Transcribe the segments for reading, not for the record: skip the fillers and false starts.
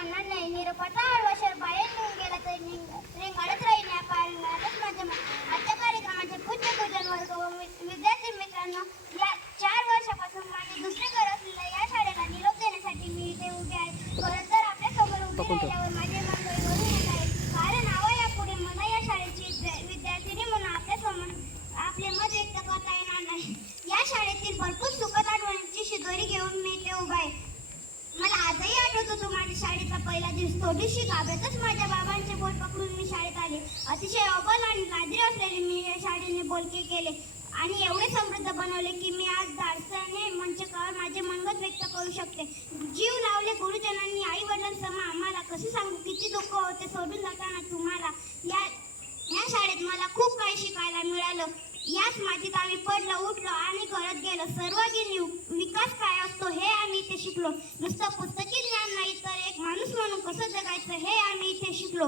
सांगणार नाही. निरोपाचा आडवा बाहेर निघून गेला तरी रेंगाळत राहील या पारंगातच माझ्या आजच्या कार्यक्रमाचे पूज्य पूजन वर्ग व विद्यार्थी मित्रांनो, या 4 वर्षापासून माझे दुसरे घर असलेल्या या शाळेला निरोप देण्यासाठी मी इथे उभे आहे. खरं तर आपल्या समोर उभे राहिल्यावर माझे मन गळून येत आहे. कारण हवा यापुढे मला या शाळेची विद्यार्थिनी म्हणून आपल्या समोर आपले मत व्यक्त करता येणार नाही. या शाळेतील भरपूर सुखद आठवणींची शिदोरी घेऊन मी इथे उभा आहे. मला आजही आठवतो तो माझ्या शाळेचा पहिला दिवस. थोडीशी घाबरतच माझ्या बाबांचे बोट पकडून मी शाळेत आले. अतिशय अबल आणि लाजरे असलेले मी या शाळेने बोलके केले आणि एवढे समृद्ध बनवले की मी आज धाडसाने मंचकावर माझे मनगत व्यक्त करू शकते. जीव लावले गुरुजनांनी, आई वडिलांसह आम्हाला कसे सांगू किती दुःख होते सोडून जाताना तुम्हाला. या शाळेत मला खूप काही शिकायला मिळालं. याच मातीत आम्ही पडलो, उठलो आणि करत गेलो. सर्वांगीण विकास काय असतो हे आम्ही इथे शिकलो. नुसतं पुस्तकी ज्ञान नाही तर एक माणूस म्हणून कसं जगायचं हे आम्ही इथे शिकलो.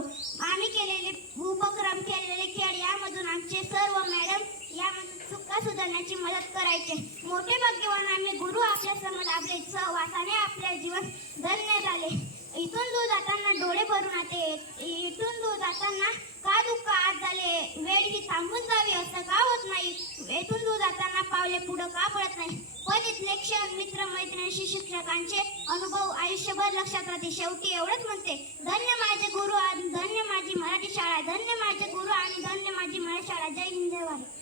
आम्ही केलेले उपक्रम, केलेले खेळ यामधून आमचे सर्व मॅडम यामधून चुका सुधारण्याची मदत करायचे. मोठे भाग्यवान आम्ही गुरु आपल्या समोर लाभले. सहवासाने आपल्या जीवन धन्य झाले. इथून दूर जाताना डोळे भरून आते. इथून दूर जाताना का दुःख आज झाले, वेळ ही थांबून जावी असं का होत नाही. इथून दूर जाताना पावले पुढं का पडत नाही. पण इथले क्षण, मित्र मैत्रिणींशी, शिक्षकांचे अनुभव आयुष्यभर लक्षात राहते. शेवटी एवढंच म्हणते, धन्य माझे गुरु आणि धन्य माझी मराठी शाळा. धन्य माझे गुरु आणि धन्य माझी मराठी शाळा. जय हिंद, जय भारत.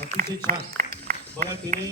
अतिशय छान. बघा तिने